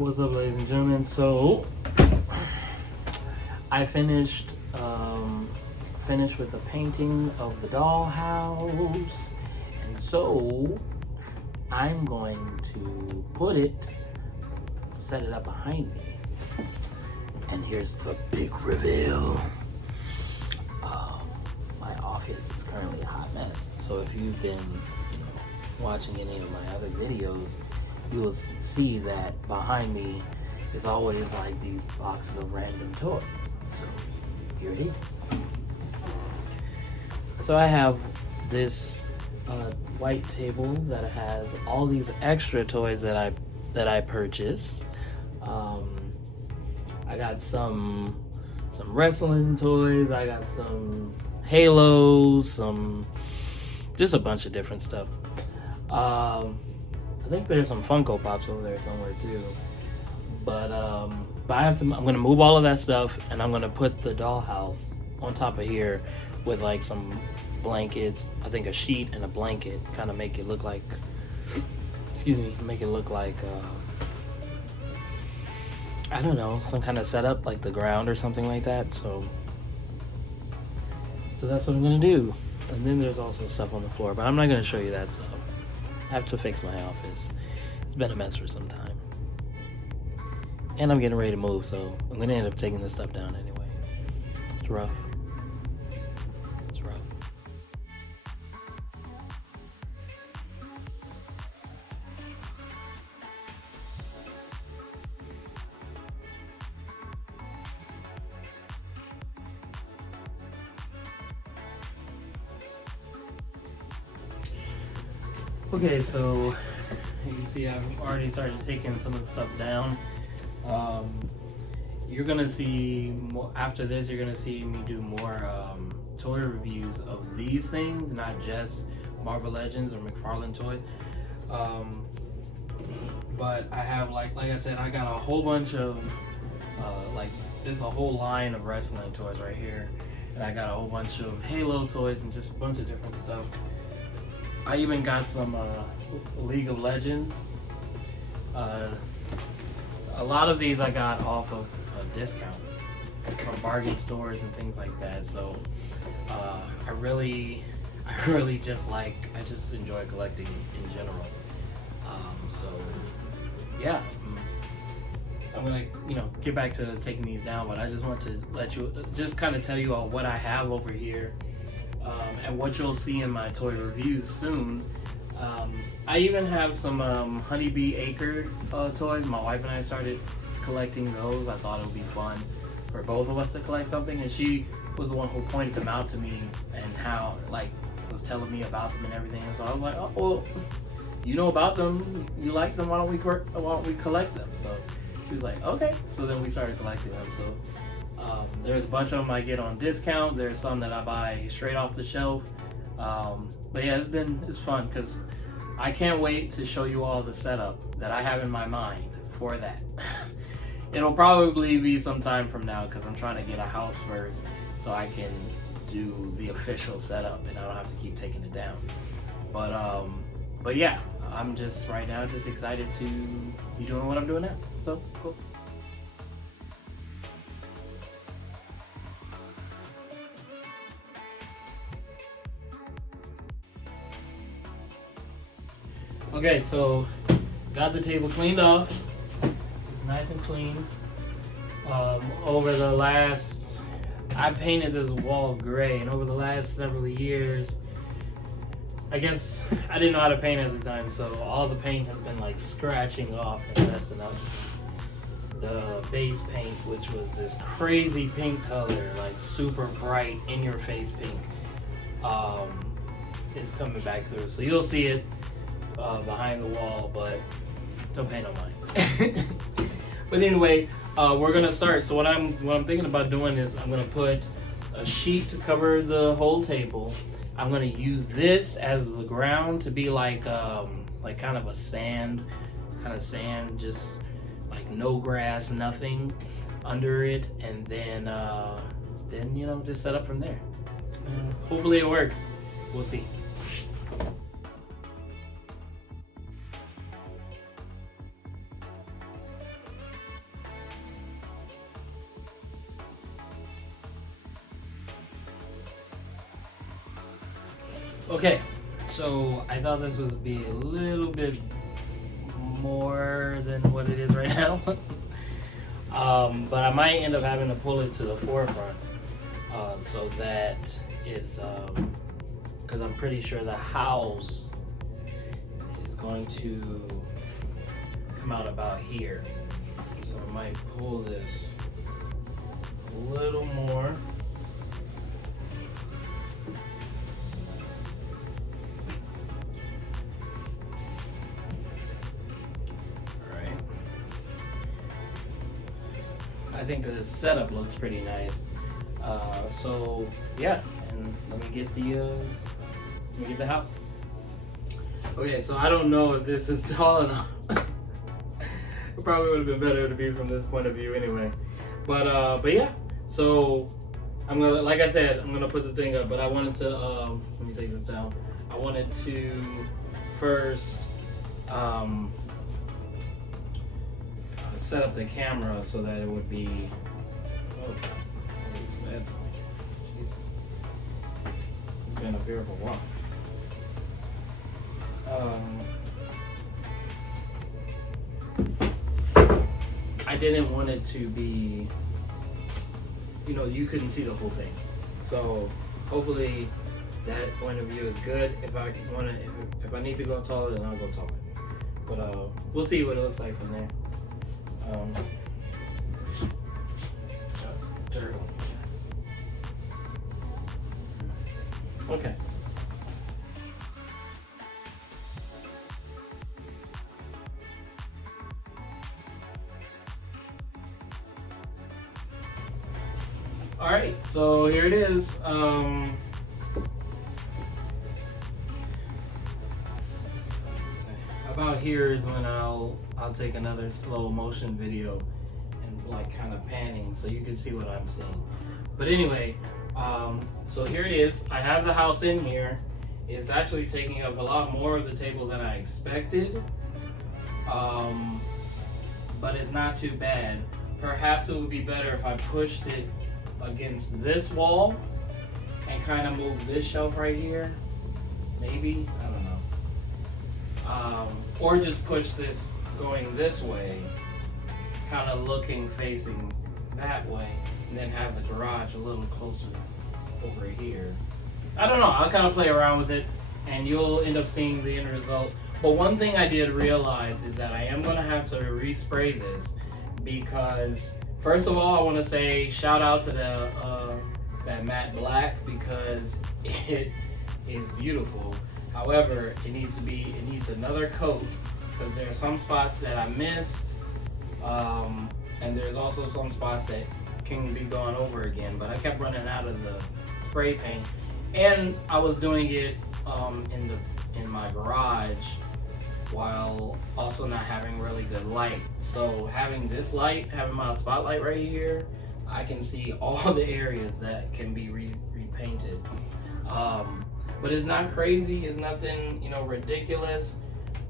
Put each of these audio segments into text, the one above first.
What's up, ladies and gentlemen? So I finished with a painting of the dollhouse, and so I'm going to set it up behind me. And here's the big reveal. My office is currently a hot mess. So if you've been, watching any of my other videos, you will see that behind me is always like these boxes of random toys. So here it is. So I have this white table that has all these extra toys that I purchased. I got some wrestling toys. I got some Halos, just a bunch of different stuff. I think there's some Funko Pops over there somewhere too. But I'm gonna move all of that stuff, and I'm gonna put the dollhouse on top of here with like some blankets. I think a sheet and a blanket, kind of make it look like, I don't know, some kind of setup like the ground or something like that. So that's what I'm gonna do. And then there's also stuff on the floor, but I'm not gonna show you that stuff. I have to fix my office. It's been a mess for some time. And I'm getting ready to move, so I'm gonna end up taking this stuff down anyway. It's rough. It's rough. Okay, so you can see I've already started taking some of the stuff down. You're gonna see more after this. You're gonna see me do more toy reviews of these things, not just Marvel Legends or McFarlane toys. But I have like I said, I got a whole bunch of there's a whole line of wrestling toys right here, and I got a whole bunch of Halo toys and just a bunch of different stuff. I even got some League of Legends. A lot of these I got off of a discount from bargain stores and things like that. So I really just enjoy collecting in general. So yeah, I'm gonna get back to taking these down, but I just want to let you just kind of tell you all what I have over here. And what you'll see in my toy reviews soon. I even have some Honeybee Acre toys. My wife and I started collecting those. I thought it would be fun for both of us to collect something, and she was the one who pointed them out to me and how was telling me about them and everything. And so I was like, oh well, you know about them, you like them, why don't we collect them? So she was like, okay. So then we started collecting them. So there's a bunch of them I get on discount. There's some that I buy straight off the shelf. But yeah, it's fun because I can't wait to show you all the setup that I have in my mind for that. It'll probably be some time from now because I'm trying to get a house first so I can do the official setup and I don't have to keep taking it down. But yeah, I'm just right now just excited to be doing what I'm doing now. So cool. Okay, so got the table cleaned off. It's nice and clean. Over the last, I painted this wall gray, and over the last several years, I guess I didn't know how to paint at the time, so all the paint has been like scratching off and messing up the base paint, which was this crazy pink color, like super bright, in-your-face pink. It's coming back through, so you'll see it behind the wall, but don't pay no mind. But anyway, we're gonna start. So what I'm thinking about doing is I'm gonna put a sheet to cover the whole table. I'm gonna use this as the ground to be like kind of a sand, just like no grass, nothing under it, and then just set up from there. Hopefully it works. We'll see. Okay, so I thought this would be a little bit more than what it is right now. But I might end up having to pull it to the forefront, so that is, because I'm pretty sure the house is going to come out about here. So I might pull this a little more. I think the setup looks pretty nice. So yeah, and let me get the house. Okay, so I don't know if this is tall enough. It probably would have been better to be from this point of view anyway. But yeah. So I'm gonna, like I said, I'm gonna put the thing up. But I wanted to let me take this down. I wanted to first set up the camera so that it would be. Oh, man. Jesus. He's been up here for a while. I didn't want it to be, you couldn't see the whole thing. So hopefully that point of view is good. If I need to go taller, then I'll go taller. But we'll see what it looks like from there. That's dirt. Okay. All right, so here it is. About here is when I'll take another slow motion video and like kind of panning so you can see what I'm seeing. But anyway, so here it is. I have the house in here. It's actually taking up a lot more of the table than I expected. But it's not too bad. Perhaps it would be better if I pushed it against this wall and kind of move this shelf right here. Maybe, I don't know. Or just push this going this way, kind of facing that way, and then have the garage a little closer over here. I don't know, I'll kind of play around with it and you'll end up seeing the end result. But one thing I did realize is that I am gonna have to respray this because first of all, I want to say shout out to that matte black because it is beautiful. However, it needs another coat because there are some spots that I missed, and there's also some spots that can be gone over again. But I kept running out of the spray paint, and I was doing it in my garage while also not having really good light. So having this light, having my spotlight right here, I can see all the areas that can be repainted. But it's not crazy, it's nothing, ridiculous.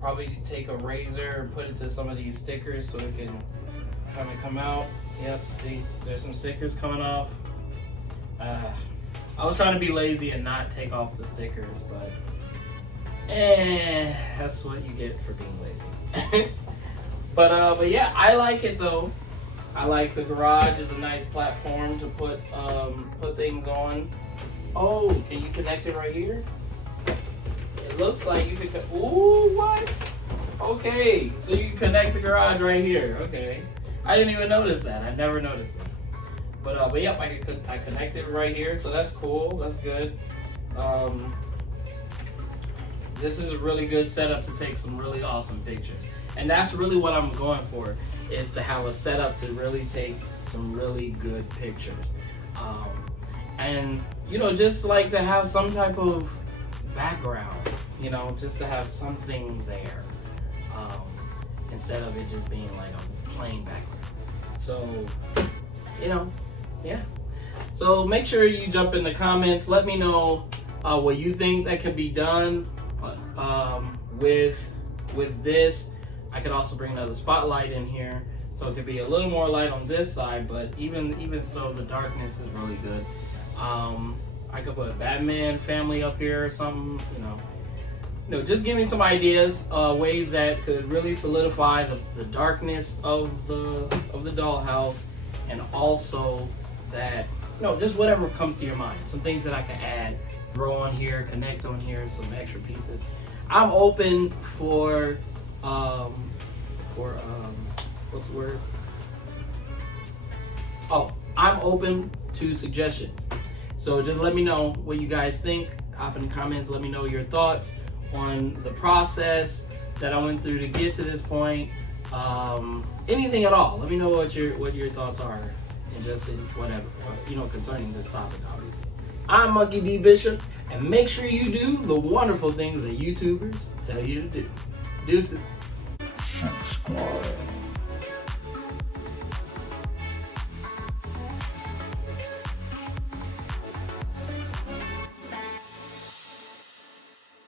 Probably take a razor and put it to some of these stickers so it can kind of come out. Yep, see, there's some stickers coming off. I was trying to be lazy and not take off the stickers, but that's what you get for being lazy. But yeah, I like it though. I like the garage. It's a nice platform to put things on. Oh, can you connect it right here? It looks like you can. Ooh, what? Okay, so you can connect the garage right here. Okay, I didn't even notice that. I never noticed that. But yep, I connected right here, so that's cool. That's good. This is a really good setup to take some really awesome pictures. And that's really what I'm going for, is to have a setup to really take some really good pictures. And, just like to have some type of background, just to have something there. Instead of it just being like a plain background. So, yeah. So make sure you jump in the comments. Let me know what you think that could be done with this. I could also bring another spotlight in here, so it could be a little more light on this side. But even so, the darkness is really good. I could put Batman family up here or something, just give me some ideas, ways that could really solidify the darkness of the dollhouse, and also that, just whatever comes to your mind. Some things that I can add, throw on here, connect on here, some extra pieces. I'm open for what's the word? Oh, I'm open to suggestions. So just let me know what you guys think. Hop in the comments, let me know your thoughts on the process that I went through to get to this point. Anything at all. Let me know what your thoughts are, and just in whatever, concerning this topic, obviously. I'm Monkey D. Bishop, and make sure you do the wonderful things that YouTubers tell you to do. Deuces. Subscribe.